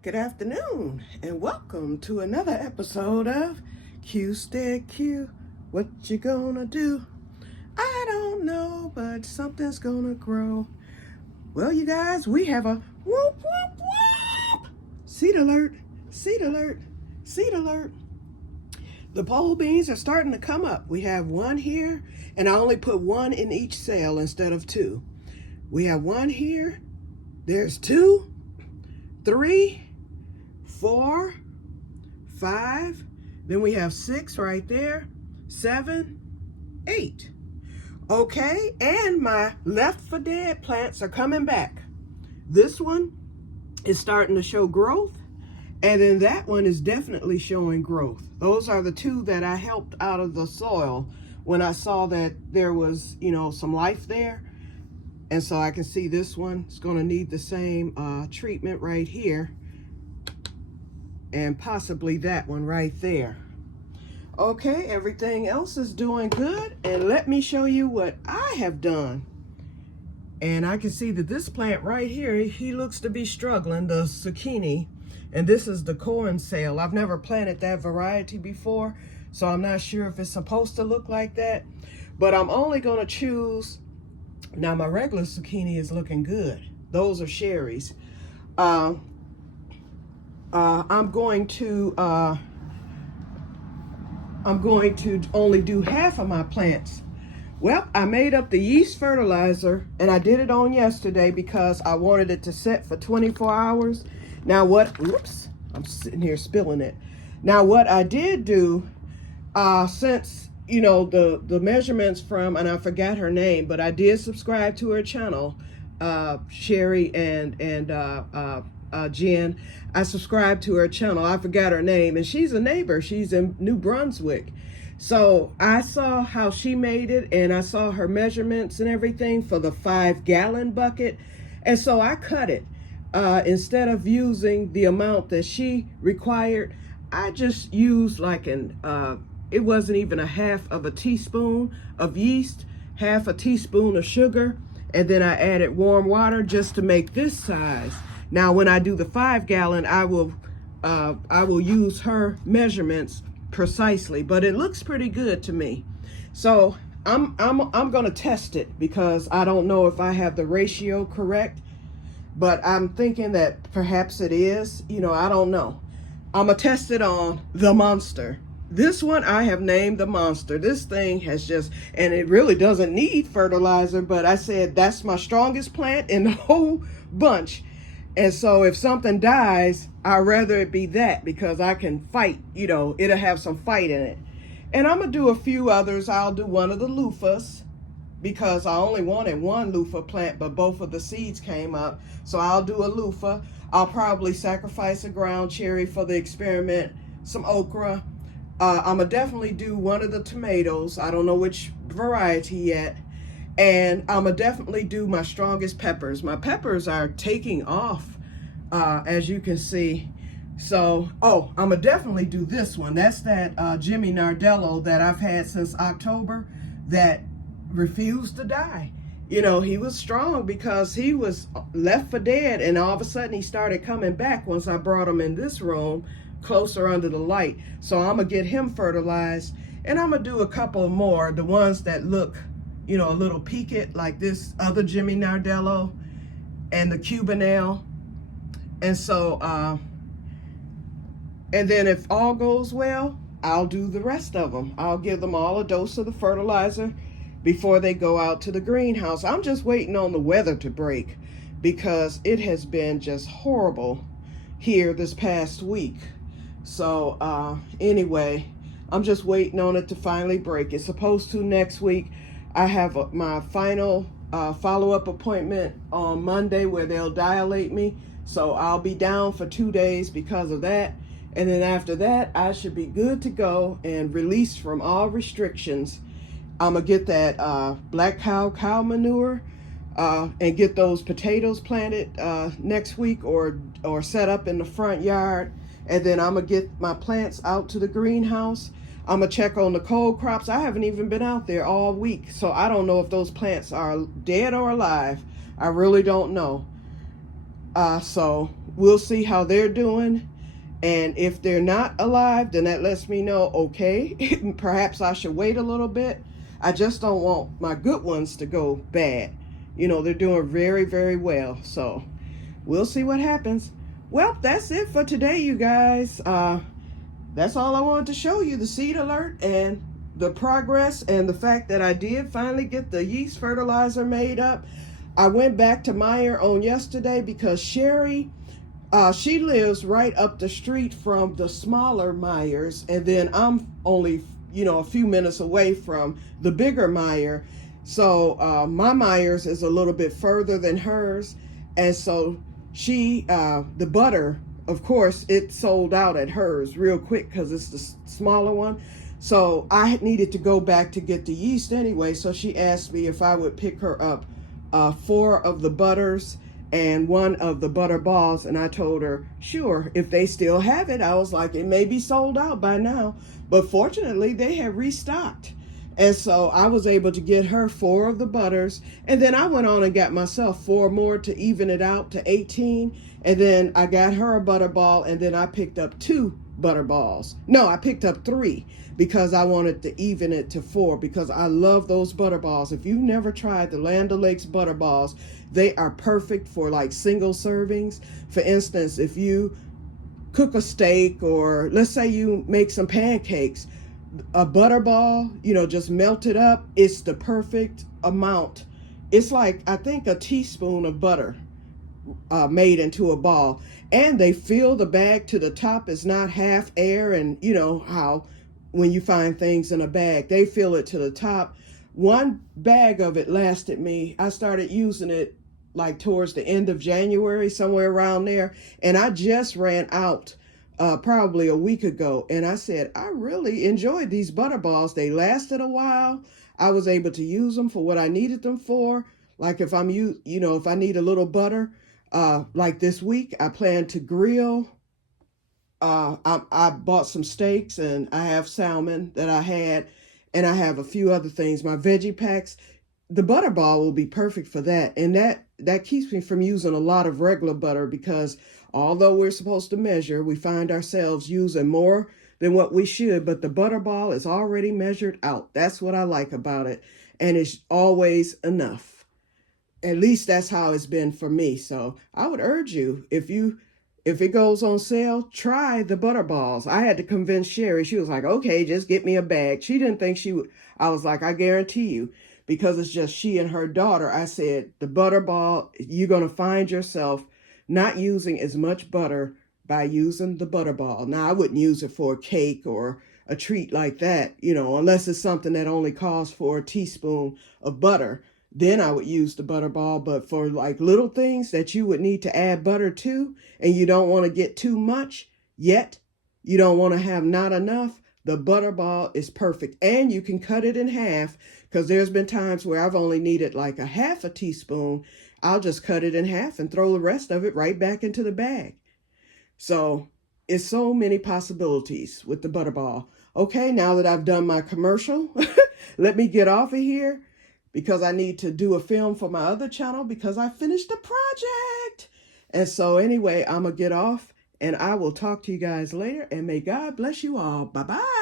Good afternoon, and welcome to another episode of Que-stead-Que. What you gonna do? I don't know, but something's gonna grow. Well, you guys, we have a whoop, whoop, whoop! Seed alert, seed alert, seed alert. The pole beans are starting to come up. We have one here, and I only put one in each cell instead of two. We have one here, there's two, three, 4, 5, then we have 6 right there, 7, 8. Okay, and my left for dead plants are coming back. This one is starting to show growth, and then that one is definitely showing growth. Those are the two that I helped out of the soil when I saw that there was, some life there. And so I can see this one is going to need the same treatment right here. And possibly that one right there. Okay, everything else is doing good, and let me show you what I have done. And I can see that this plant right here, he looks to be struggling, the zucchini, and this is the corn cell. I've never planted that variety before, so I'm not sure if it's supposed to look like that, but I'm only going to choose. Now my regular zucchini is looking good. Those are cherries. I'm going to only do half of my plants. Well, I made up the yeast fertilizer, and I did it on yesterday because I wanted it to set for 24 hours. Now oops, I'm sitting here spilling it. Now what I did do, since, the measurements from, and I forgot her name, but I did subscribe to her channel, Sherry and Jen. I subscribed to her channel. I forgot her name, and she's a neighbor. She's in New Brunswick. So I saw how she made it, and I saw her measurements and everything for the 5-gallon bucket. And so I cut it. Instead of using the amount that she required, I just used like it wasn't even a half of a teaspoon of yeast, half a teaspoon of sugar, and then I added warm water just to make this size. Now, when I do the 5-gallon, I will use her measurements precisely, but it looks pretty good to me. So I'm going to test it because I don't know if I have the ratio correct, but I'm thinking that perhaps it is. I don't know. I'm going to test it on the monster. This one I have named the monster. This thing has and it really doesn't need fertilizer, but I said that's my strongest plant in the whole bunch. And so if something dies, I'd rather it be that because I can fight, it'll have some fight in it. And I'm going to do a few others. I'll do one of the loofahs because I only wanted one loofah plant, but both of the seeds came up. So I'll do a loofah. I'll probably sacrifice a ground cherry for the experiment, some okra. I'm going to definitely do one of the tomatoes. I don't know which variety yet. And I'm going to definitely do my strongest peppers. My peppers are taking off, as you can see. So, I'm going to definitely do this one. That's that Jimmy Nardello that I've had since October that refused to die. He was strong because he was left for dead, and all of a sudden he started coming back once I brought him in this room closer under the light. So I'm going to get him fertilized, and I'm going to do a couple more, the ones that look a little peaked, like this other Jimmy Nardello and the Cubanelle. And so, and then if all goes well, I'll do the rest of them. I'll give them all a dose of the fertilizer before they go out to the greenhouse. I'm just waiting on the weather to break because it has been just horrible here this past week. So anyway, I'm just waiting on it to finally break. It's supposed to next week. I have my final follow-up appointment on Monday where they'll dilate me. So I'll be down for 2 days because of that. And then after that, I should be good to go and released from all restrictions. I'm going to get that black cow manure and get those potatoes planted next week or set up in the front yard. And then I'm going to get my plants out to the greenhouse. I'm going to check on the cold crops. I haven't even been out there all week, so I don't know if those plants are dead or alive. I really don't know. So we'll see how they're doing. And if they're not alive, then that lets me know, okay, perhaps I should wait a little bit. I just don't want my good ones to go bad. You know, they're doing very, very well. So we'll see what happens. Well, that's it for today, you guys. That's all I wanted to show you, the seed alert and the progress and the fact that I did finally get the yeast fertilizer made up. I went back to Meyer on yesterday because Sherry, she lives right up the street from the smaller Myers, and then I'm only, a few minutes away from the bigger Meyer. So my Myers is a little bit further than hers, and so she, the butter, of course, it sold out at hers real quick because it's the smaller one. So I needed to go back to get the yeast anyway. So she asked me if I would pick her up 4 of the butters and 1 of the butter balls. And I told her, sure, if they still have it. I was like, it may be sold out by now. But fortunately, they had restocked. And so I was able to get her 4 of the butters. And then I went on and got myself 4 more to even it out to 18. And then I got her a butter ball. And then I picked up 2 butter balls. No, I picked up 3 because I wanted to even it to 4 because I love those butter balls. If you've never tried the Land O'Lakes butter balls, they are perfect for like single servings. For instance, if you cook a steak, or let's say you make some pancakes, a butter ball, just melt it up. It's the perfect amount. It's like, I think, a teaspoon of butter made into a ball. And they fill the bag to the top. It's not half air. And you know how when you find things in a bag, they fill it to the top. 1 bag of it lasted me. I started using it like towards the end of January, somewhere around there. And I just ran out probably a week ago. And I said, I really enjoyed these butter balls. They lasted a while. I was able to use them for what I needed them for. Like if if I need a little butter, like this week, I plan to grill. I bought some steaks, and I have salmon that I had, and I have a few other things, my veggie packs. The butter ball will be perfect for that. And that keeps me from using a lot of regular butter, because although we're supposed to measure, we find ourselves using more than what we should. But the butter ball is already measured out. That's what I like about it. And it's always enough. At least that's how it's been for me. So I would urge you, if it goes on sale, try the butter balls. I had to convince Sherry. She was like, okay, just get me a bag. She didn't think she would. I was like, I guarantee you, because it's just she and her daughter. I said, the butter ball, you're going to find yourself not using as much butter by using the butter ball. Now, I wouldn't use it for a cake or a treat like that, unless it's something that only calls for a teaspoon of butter. Then I would use the butter ball. But for like little things that you would need to add butter to, and you don't want to get too much, yet you don't want to have not enough, the butter ball is perfect. And you can cut it in half, because there's been times where I've only needed like a half a teaspoon. I'll just cut it in half and throw the rest of it right back into the bag. So it's so many possibilities with the butter ball. Okay, now that I've done my commercial, let me get off of here, because I need to do a film for my other channel because I finished the project. And so anyway, I'm going to get off, and I will talk to you guys later, and may God bless you all. Bye-bye.